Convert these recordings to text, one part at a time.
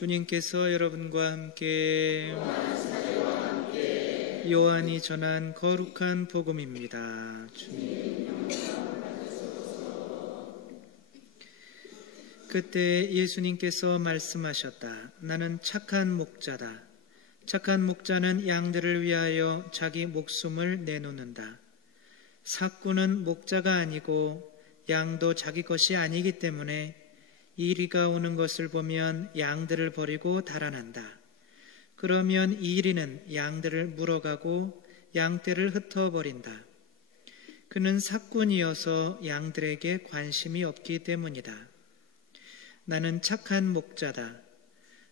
주님께서 여러분과 함께 요한이 전한 거룩한 복음입니다. 그때 예수님께서 말씀하셨다. 나는 착한 목자다. 착한 목자는 양들을 위하여 자기 목숨을 내놓는다. 삭구는 목자가 아니고 양도 자기 것이 아니기 때문에 이리가 오는 것을 보면 양들을 버리고 달아난다. 그러면 이리는 양들을 물어가고 양떼를 흩어버린다. 그는 삭군이어서 양들에게 관심이 없기 때문이다. 나는 착한 목자다.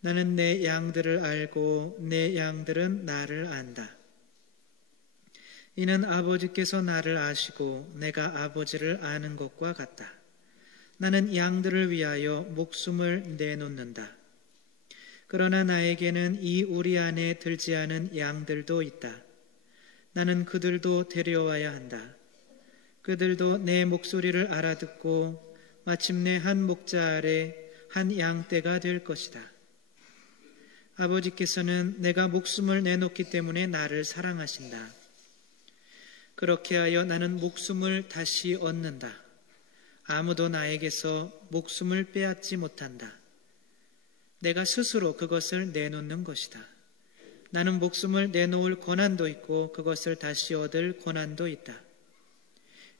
나는 내 양들을 알고 내 양들은 나를 안다. 이는 아버지께서 나를 아시고 내가 아버지를 아는 것과 같다. 나는 양들을 위하여 목숨을 내놓는다. 그러나 나에게는 이 우리 안에 들지 않은 양들도 있다. 나는 그들도 데려와야 한다. 그들도 내 목소리를 알아듣고 마침내 한 목자 아래 한 양떼가 될 것이다. 아버지께서는 내가 목숨을 내놓기 때문에 나를 사랑하신다. 그렇게 하여 나는 목숨을 다시 얻는다. 아무도 나에게서 목숨을 빼앗지 못한다. 내가 스스로 그것을 내놓는 것이다. 나는 목숨을 내놓을 권한도 있고 그것을 다시 얻을 권한도 있다.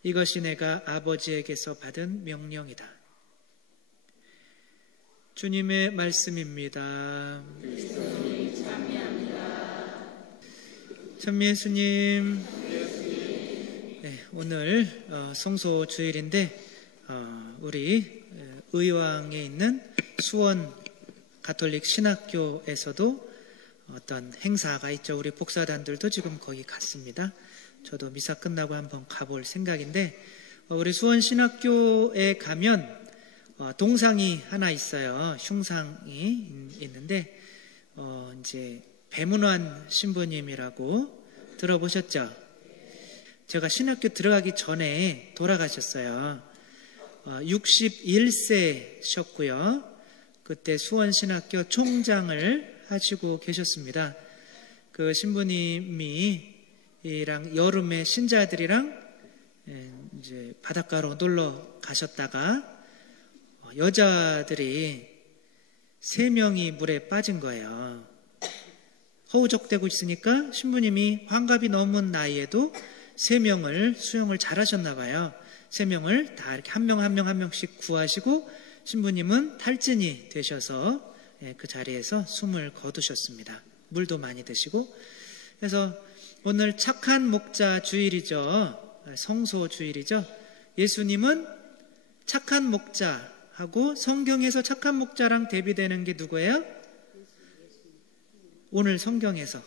이것이 내가 아버지에게서 받은 명령이다. 주님의 말씀입니다. 참미예수님, 네, 오늘 성소 주일인데 우리 의왕에 있는 수원 가톨릭 신학교에서도 어떤 행사가 있죠. 우리 복사단들도 지금 거기 갔습니다. 저도 미사 끝나고 한번 가볼 생각인데 우리 수원 신학교에 가면 동상이 하나 있어요. 흉상이 있는데 이제 배문환 신부님이라고 들어보셨죠? 제가 신학교 들어가기 전에 돌아가셨어요. 61세셨고요. 그때 수원신학교 총장을 하시고 계셨습니다. 그 신부님이랑 여름에 신자들이랑 이제 바닷가로 놀러 가셨다가 여자들이 3명이 물에 빠진 거예요. 허우적대고 있으니까 신부님이 환갑이 넘은 나이에도 3명을 수영을 잘하셨나 봐요. 3명을 다 이렇게 한 명씩 구하시고 신부님은 탈진이 되셔서 그 자리에서 숨을 거두셨습니다. 물도 많이 드시고. 그래서 오늘 착한 목자 주일이죠. 성소 주일이죠. 예수님은 착한 목자하고 성경에서 착한 목자랑 대비되는 게 누구예요? 오늘 성경에서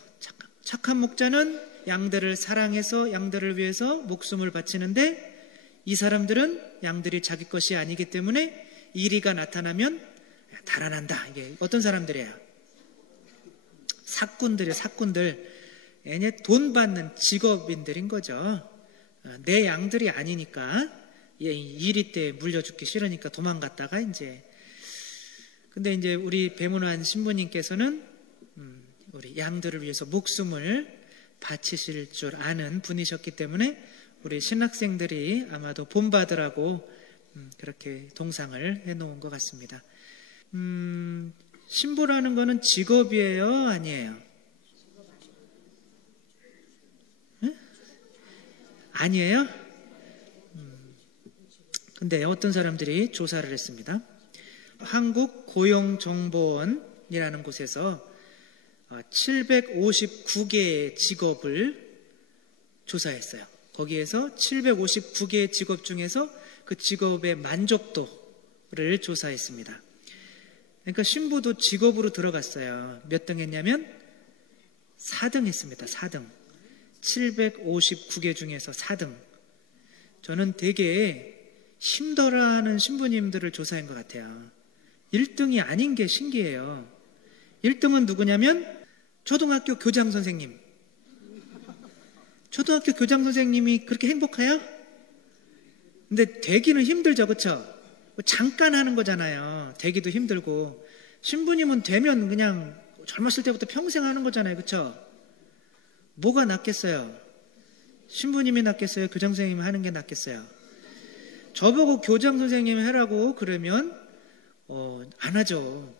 착한 목자는 양들을 사랑해서 양들을 위해서 목숨을 바치는데 이 사람들은 양들이 자기 것이 아니기 때문에 이리가 나타나면 달아난다. 이게 어떤 사람들이에요? 삭군들이에요. 삭군들. 얘네 돈 받는 직업인들인 거죠. 내 양들이 아니니까 이리 때 물려 죽기 싫으니까 도망갔다가 근데 이제 우리 배문환 신부님께서는 우리 양들을 위해서 목숨을 바치실 줄 아는 분이셨기 때문에 우리 신학생들이 아마도 본받으라고 그렇게 동상을 해놓은 것 같습니다. 신부라는 거는 직업이에요? 아니에요? 아니에요? 근데 어떤 사람들이 조사를 했습니다. 한국고용정보원이라는 곳에서 759개의 직업을 조사했어요. 거기에서 759개의 직업 중에서 그 직업의 만족도를 조사했습니다. 그러니까 신부도 직업으로 들어갔어요. 몇 등 했냐면 4등 했습니다. 4등. 759개 중에서 4등. 저는 되게 힘들어하는 신부님들을 조사한 것 같아요. 1등이 아닌 게 신기해요. 1등은 누구냐면 초등학교 교장 선생님. 초등학교 교장 선생님이 그렇게 행복해요? 근데 되기는 힘들죠, 그렇죠? 잠깐 하는 거잖아요. 되기도 힘들고. 신부님은 되면 그냥 젊었을 때부터 평생 하는 거잖아요. 그쵸? 뭐가 낫겠어요? 신부님이 낫겠어요? 교장 선생님이 하는 게 낫겠어요? 저보고 교장 선생님이 하라고 그러면 안 하죠.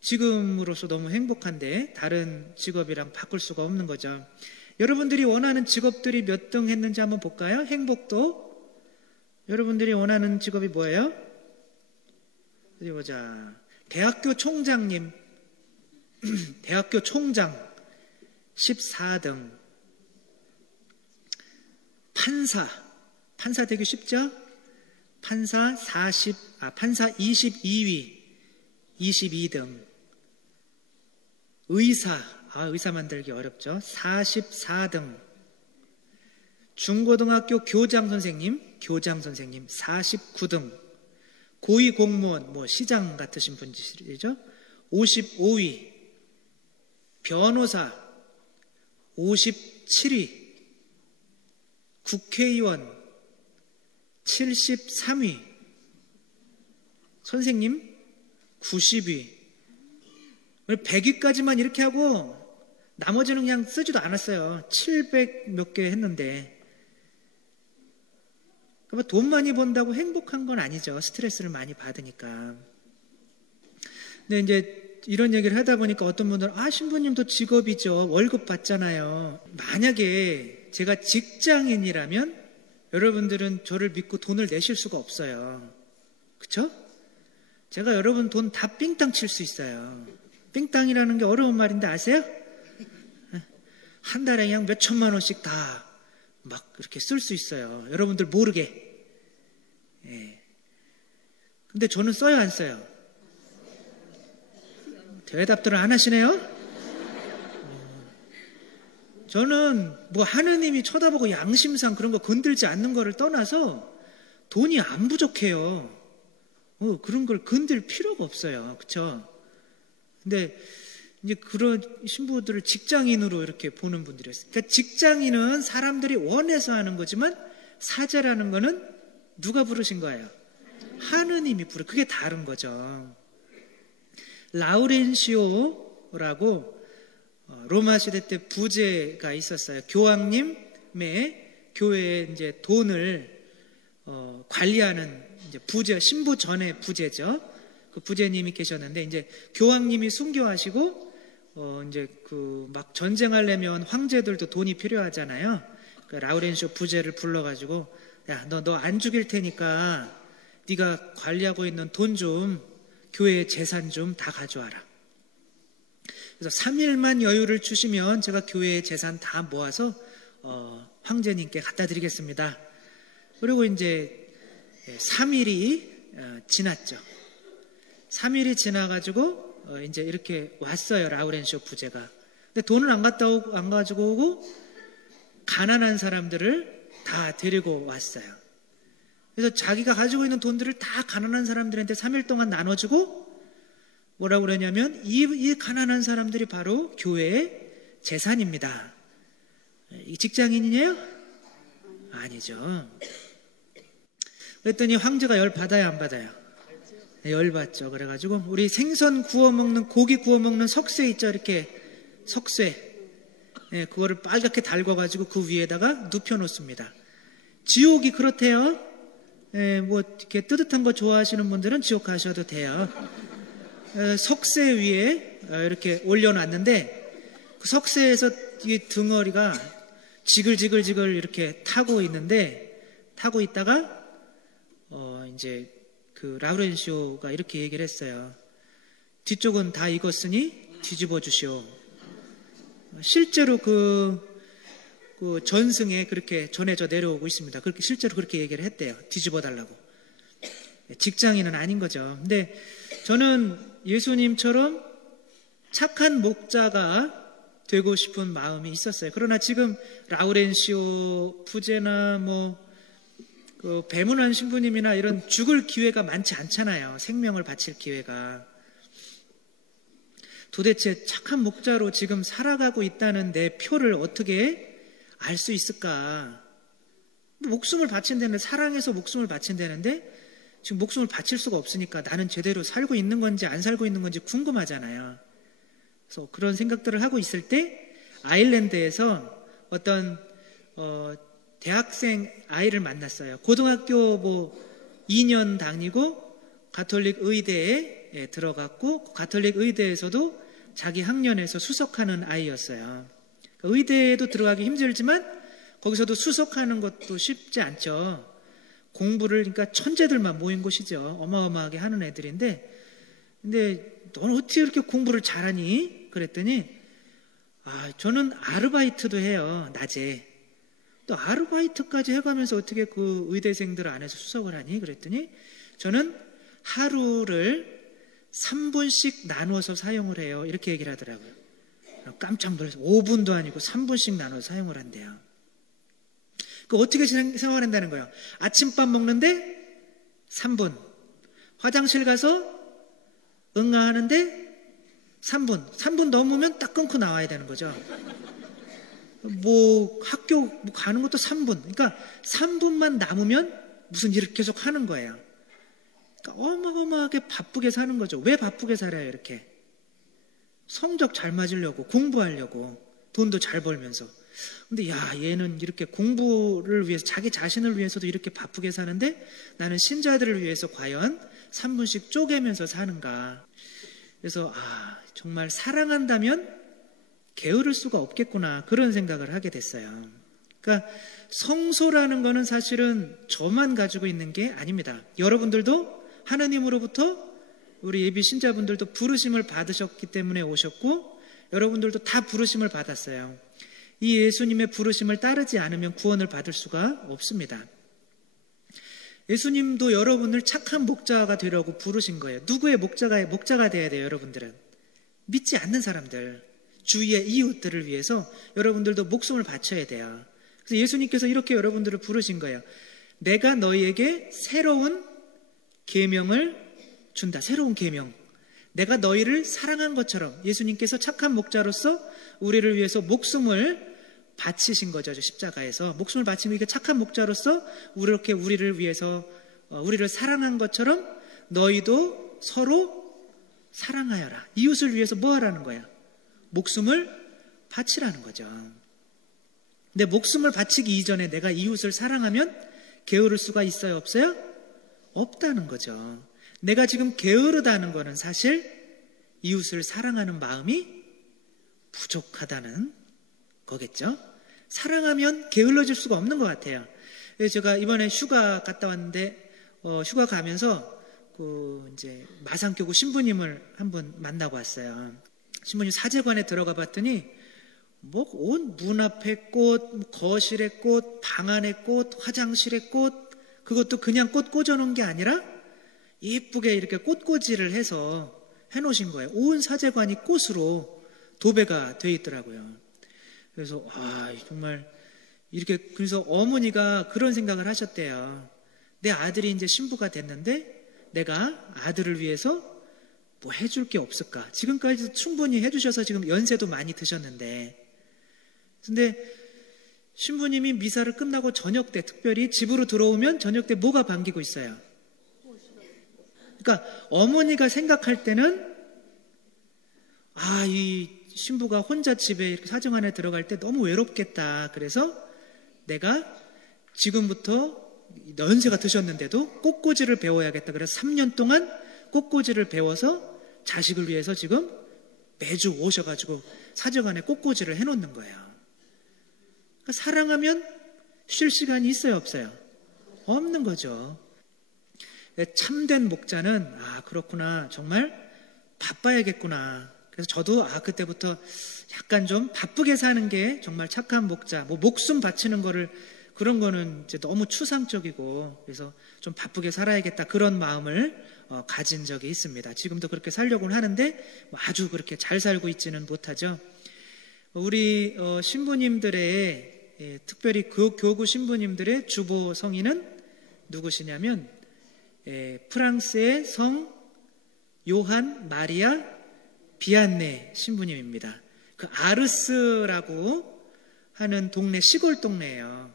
지금으로서 너무 행복한데 다른 직업이랑 바꿀 수가 없는 거죠. 여러분들이 원하는 직업들이 몇 등 했는지 한번 볼까요? 행복도. 여러분들이 원하는 직업이 뭐예요? 어디 보자. 대학교 총장님. 대학교 총장 14등. 판사 되기 쉽죠? 판사 22위 22등. 의사 만들기 어렵죠? 44등. 중고등학교 교장 선생님 49등. 고위 공무원, 시장 같으신 분이죠? 55위. 변호사 57위. 국회의원 73위. 선생님 90위. 100위까지만 이렇게 하고 나머지는 그냥 쓰지도 않았어요. 700 몇 개 했는데. 그러면 돈 많이 번다고 행복한 건 아니죠. 스트레스를 많이 받으니까. 근데 이제 이런 얘기를 하다 보니까 어떤 분들은 신부님도 직업이죠. 월급 받잖아요. 만약에 제가 직장인이라면 여러분들은 저를 믿고 돈을 내실 수가 없어요. 그쵸? 제가 여러분 돈 다 삥땅 칠 수 있어요. 삥땅이라는 게 어려운 말인데 아세요? 한 달에 그냥 몇 천만 원씩 다 막 이렇게 쓸 수 있어요. 여러분들 모르게. 예. 근데 저는 써요, 안 써요? 대답들을 안 하시네요? 저는 하느님이 쳐다보고 양심상 그런 거 건들지 않는 거를 떠나서 돈이 안 부족해요. 그런 걸 건들 필요가 없어요. 그쵸? 근데 이제 그런 신부들을 직장인으로 이렇게 보는 분들이 있어요. 그러니까 직장인은 사람들이 원해서 하는 거지만 사제라는 거는 누가 부르신 거예요? 하느님이 그게 다른 거죠. 라우렌시오라고 로마 시대 때 부제가 있었어요. 교황님의 교회에 이제 돈을 관리하는 이제 부제, 신부 전의 부제죠. 그 부제님이 계셨는데 이제 교황님이 순교하시고 이제 막 전쟁하려면 황제들도 돈이 필요하잖아요. 그 라우렌시오 부제를 불러가지고 야, 너 안 죽일 테니까 네가 관리하고 있는 돈 좀 교회의 재산 좀 다 가져와라. 그래서 3일만 여유를 주시면 제가 교회의 재산 다 모아서 황제님께 갖다 드리겠습니다. 그리고 이제 3일이 지났죠. 3일이 지나가지고 이제 이렇게 왔어요. 라우렌시오 부제가. 근데 돈을 안 가지고 오고 가난한 사람들을 다 데리고 왔어요. 그래서 자기가 가지고 있는 돈들을 다 가난한 사람들한테 3일 동안 나눠주고 뭐라고 그러냐면 이 가난한 사람들이 바로 교회의 재산입니다. 이 직장인이에요? 아니죠. 그랬더니 황제가 열 받아요, 안 받아요? 열 받죠. 그래가지고 우리 생선 구워 먹는, 고기 구워 먹는 석쇠 있죠, 이렇게 석쇠. 그거를 빨갛게 달궈가지고 그 위에다가 눕혀놓습니다. 지옥이 그렇대요. 이렇게 뜨뜻한 거 좋아하시는 분들은 지옥 가셔도 돼요. 석쇠 위에 이렇게 올려놨는데 그 석쇠에서 이 덩어리가 지글지글 이렇게 타고 있다가 이제 그 라우렌시오가 이렇게 얘기를 했어요. 뒤쪽은 다 익었으니 뒤집어 주시오. 실제로 그 전승에 그렇게 전해져 내려오고 있습니다. 그렇게 실제로 그렇게 얘기를 했대요. 뒤집어 달라고. 직장인은 아닌 거죠. 근데 저는 예수님처럼 착한 목자가 되고 싶은 마음이 있었어요. 그러나 지금 라우렌시오 부제나 배문환 신부님이나 이런 죽을 기회가 많지 않잖아요. 생명을 바칠 기회가. 도대체 착한 목자로 지금 살아가고 있다는 내 표를 어떻게 알 수 있을까? 목숨을 바친다는데, 사랑해서 목숨을 바친다는데 지금 목숨을 바칠 수가 없으니까 나는 제대로 살고 있는 건지 안 살고 있는 건지 궁금하잖아요. 그래서 그런 생각들을 하고 있을 때 아일랜드에서 어떤 대학생 아이를 만났어요. 고등학교 2년 다니고 가톨릭 의대에 들어갔고 가톨릭 의대에서도 자기 학년에서 수석하는 아이였어요. 의대에도 들어가기 힘들지만 거기서도 수석하는 것도 쉽지 않죠. 공부를 그러니까 천재들만 모인 곳이죠. 어마어마하게 하는 애들인데 근데 너는 어떻게 이렇게 공부를 잘하니? 그랬더니 저는 아르바이트도 해요. 낮에. 또 아르바이트까지 해가면서 어떻게 그 의대생들 안에서 수석을 하니? 그랬더니 저는 하루를 3분씩 나눠서 사용을 해요. 이렇게 얘기를 하더라고요. 깜짝 놀라서 5분도 아니고 3분씩 나눠서 사용을 한대요. 그 어떻게 생활한다는 거예요? 아침밥 먹는데 3분, 화장실 가서 응가하는데 3분 넘으면 딱 끊고 나와야 되는 거죠. 학교 가는 것도 3분. 그러니까 3분만 남으면 무슨 일을 계속 하는 거예요. 그러니까 어마어마하게 바쁘게 사는 거죠. 왜 바쁘게 살아요, 이렇게? 성적 잘 맞으려고, 공부하려고, 돈도 잘 벌면서. 근데 얘는 이렇게 공부를 위해서, 자기 자신을 위해서도 이렇게 바쁘게 사는데 나는 신자들을 위해서 과연 3분씩 쪼개면서 사는가. 그래서 정말 사랑한다면 게으를 수가 없겠구나, 그런 생각을 하게 됐어요. 그러니까 성소라는 거는 사실은 저만 가지고 있는 게 아닙니다. 여러분들도 하나님으로부터, 우리 예비 신자분들도 부르심을 받으셨기 때문에 오셨고 여러분들도 다 부르심을 받았어요. 이 예수님의 부르심을 따르지 않으면 구원을 받을 수가 없습니다. 예수님도 여러분을 착한 목자가 되려고 부르신 거예요. 누구의 목자가 돼야 돼요, 여러분들은? 믿지 않는 사람들, 주위의 이웃들을 위해서 여러분들도 목숨을 바쳐야 돼요. 그래서 예수님께서 이렇게 여러분들을 부르신 거예요. 내가 너희에게 새로운 계명을 준다. 새로운 계명. 내가 너희를 사랑한 것처럼 예수님께서 착한 목자로서 우리를 위해서 목숨을 바치신 거죠. 십자가에서 목숨을 바치면 이게 착한 목자로서 이렇게 우리를 위해서 우리를 사랑한 것처럼 너희도 서로 사랑하여라. 이웃을 위해서 뭐 하라는 거야? 목숨을 바치라는 거죠. 근데 목숨을 바치기 이전에 내가 이웃을 사랑하면 게으를 수가 있어요, 없어요? 없다는 거죠. 내가 지금 게으르다는 거는 사실 이웃을 사랑하는 마음이 부족하다는 거겠죠. 사랑하면 게을러질 수가 없는 것 같아요. 제가 이번에 휴가 갔다 왔는데 휴가 가면서 이제 마산교구 신부님을 한번 만나고 왔어요. 신부님 사제관에 들어가 봤더니 온 문 앞에 꽃, 거실에 꽃, 방 안에 꽃, 화장실에 꽃, 그것도 그냥 꽃 꽂아놓은 게 아니라 예쁘게 이렇게 꽃꽂이를 해서 해놓으신 거예요. 온 사제관이 꽃으로 도배가 돼 있더라고요. 그래서 정말 이렇게, 그래서 어머니가 그런 생각을 하셨대요. 내 아들이 이제 신부가 됐는데 내가 아들을 위해서 뭐 해줄 게 없을까? 지금까지도 충분히 해주셔서 지금 연세도 많이 드셨는데, 근데 신부님이 미사를 끝나고 저녁 때 특별히 집으로 들어오면 저녁 때 뭐가 반기고 있어요? 그러니까 어머니가 생각할 때는 이 신부가 혼자 집에 이렇게 사정 안에 들어갈 때 너무 외롭겠다. 그래서 내가 지금부터 연세가 드셨는데도 꽃꽂이를 배워야겠다. 그래서 3년 동안 꽃꽂이를 배워서 자식을 위해서 지금 매주 오셔가지고 사정 안에 꽃꽂이를 해놓는 거예요. 그러니까 사랑하면 쉴 시간이 있어요, 없어요? 없는 거죠. 참된 목자는 그렇구나, 정말 바빠야겠구나. 그래서 저도 그때부터 약간 좀 바쁘게 사는 게 정말 착한 목자, 목숨 바치는 거를, 그런 거는 이제 너무 추상적이고, 그래서 좀 바쁘게 살아야겠다, 그런 마음을 가진 적이 있습니다. 지금도 그렇게 살려고는 하는데 아주 그렇게 잘 살고 있지는 못하죠. 우리 신부님들의, 특별히 교구 신부님들의 주보 성인은 누구시냐면 프랑스의 성 요한 마리아 비안네 신부님입니다. 그 아르스라고 하는 동네, 시골 동네예요.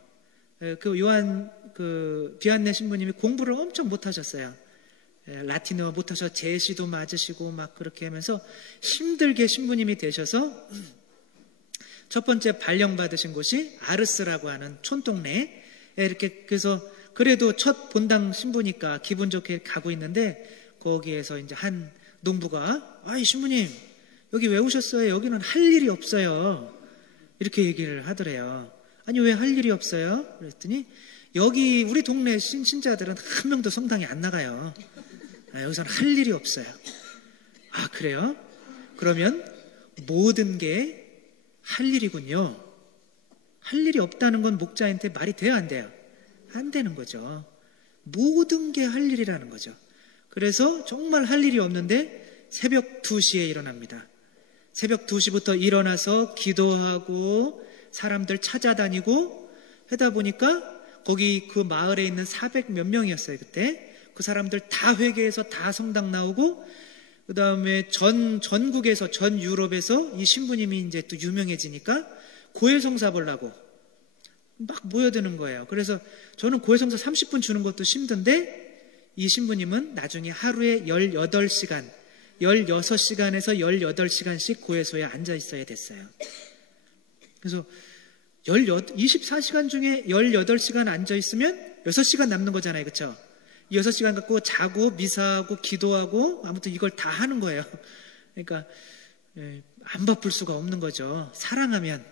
그 요한 그 비안네 신부님이 공부를 엄청 못하셨어요. 라틴어 못하셔서 제시도 맞으시고 막 그렇게 하면서 힘들게 신부님이 되셔서 첫 번째 발령 받으신 곳이 아르스라고 하는 촌동네 이렇게 그래서 그래도 첫 본당 신부니까 기분 좋게 가고 있는데 거기에서 이제 한 농부가 아이 신부님 여기 왜 오셨어요? 여기는 할 일이 없어요. 이렇게 얘기를 하더래요. 아니 왜 할 일이 없어요? 그랬더니 여기 우리 동네 신자들은 한 명도 성당에 안 나가요. 여기서는 할 일이 없어요. 아 그래요? 그러면 모든 게 할 일이군요. 할 일이 없다는 건 목자한테 말이 돼요 안 돼요? 안 되는 거죠. 모든 게 할 일이라는 거죠. 그래서 정말 할 일이 없는데 새벽 2시에 일어납니다. 새벽 2시부터 일어나서 기도하고 사람들 찾아다니고 하다 보니까 거기 그 마을에 있는 400 몇 명이었어요 그때. 그 사람들 다 회개해서 다 성당 나오고 그 다음에 전국에서 전 유럽에서 이 신부님이 이제 또 유명해지니까 고해성사 보려고 막 모여드는 거예요. 그래서 저는 고해성사 30분 주는 것도 힘든데 이 신부님은 나중에 하루에 18시간 16시간에서 18시간씩 고해소에 앉아 있어야 됐어요. 그래서 24시간 중에 18시간 앉아 있으면 6시간 남는 거잖아요. 그렇죠? 6시간 갖고 자고 미사하고 기도하고 아무튼 이걸 다 하는 거예요. 그러니까 안 바쁠 수가 없는 거죠. 사랑하면.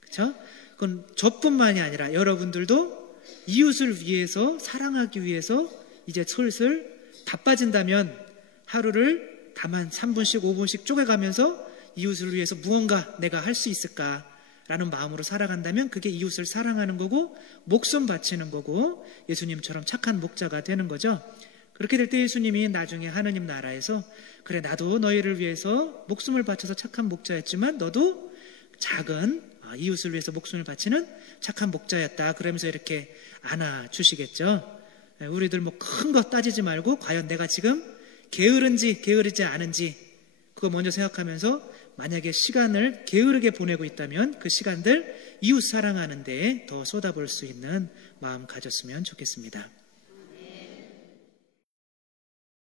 그렇죠? 그건 저뿐만이 아니라 여러분들도 이웃을 위해서 사랑하기 위해서 이제 슬슬 바빠진다면 하루를 다만 3분씩 5분씩 쪼개가면서 이웃을 위해서 무언가 내가 할 수 있을까 라는 마음으로 살아간다면 그게 이웃을 사랑하는 거고 목숨 바치는 거고 예수님처럼 착한 목자가 되는 거죠. 그렇게 될 때 예수님이 나중에 하느님 나라에서 그래 나도 너희를 위해서 목숨을 바쳐서 착한 목자였지만 너도 작은 이웃을 위해서 목숨을 바치는 착한 목자였다. 그러면서 이렇게 안아주시겠죠. 우리들 뭐 큰 거 따지지 말고 과연 내가 지금 게으른지 게으르지 않은지 그거 먼저 생각하면서 만약에 시간을 게으르게 보내고 있다면 그 시간들 이웃 사랑하는 데에 더 쏟아볼 수 있는 마음 가졌으면 좋겠습니다.